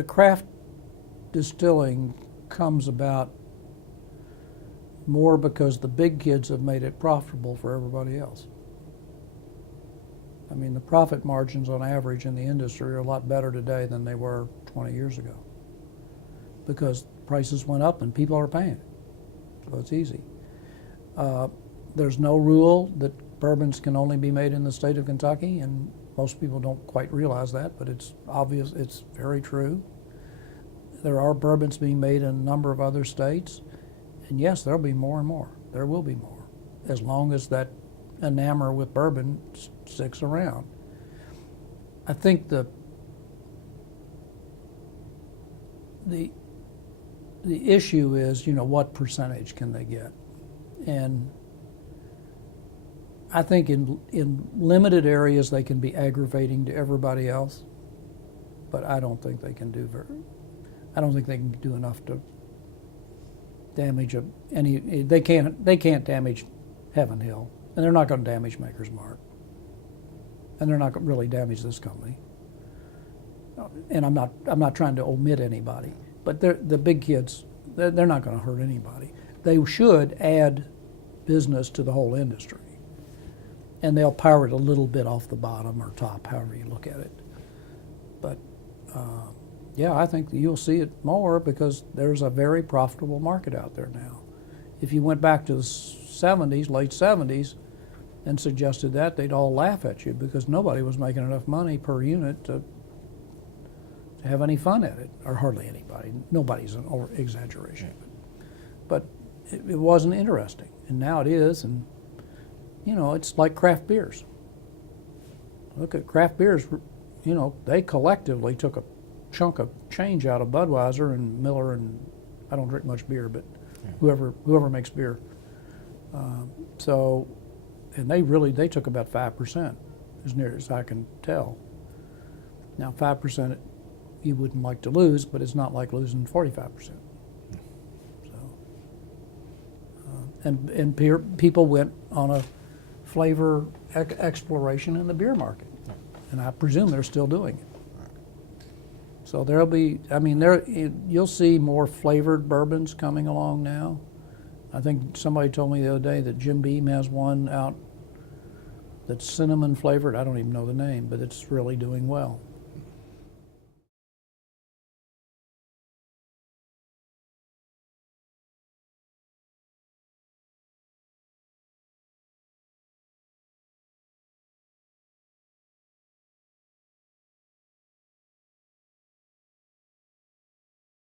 the craft distilling comes about more because the big kids have made it profitable for everybody else. I mean, the profit margins on average in the industry are a lot better today than they were 20 years ago because prices went up and people are paying it. So it's easy. There's no rule that bourbons can only be made in the state of Kentucky, and most people don't quite realize that, but it's obvious, it's very true. There are bourbons being made in a number of other states, and yes, there'll be more and more. There will be more, as long as that enamor with bourbon sticks around. I think the issue is, you know, what percentage can they get? And I think in limited areas they can be aggravating to everybody else, but I don't think they can do enough to damage they can't damage Heaven Hill, and they're not going to damage Maker's Mark, and they're not going to really damage this company. And I'm not trying to omit anybody, but the big kids, they're not going to hurt anybody. They should add business to the whole industry, and they'll power it a little bit off the bottom or top, however you look at it. But yeah, I think you'll see it more because there's a very profitable market out there now. If you went back to the 70s, late 70s, and suggested that, they'd all laugh at you because nobody was making enough money per unit to have any fun at it, or hardly anybody. Nobody's an exaggeration. But it wasn't interesting, and now it is, and you know, it's like craft beers. Look at craft beers, you know, they collectively took a chunk of change out of Budweiser and Miller, and I don't drink much beer, but whoever makes beer. And they took about 5%, as near as I can tell. Now 5% you wouldn't like to lose, but it's not like losing 45%. So, and people went on a flavor exploration in the beer market, and I presume they're still doing it. So there'll be, I mean, you'll see more flavored bourbons coming along now. I think somebody told me the other day that Jim Beam has one out that's cinnamon flavored. I don't even know the name, but it's really doing well.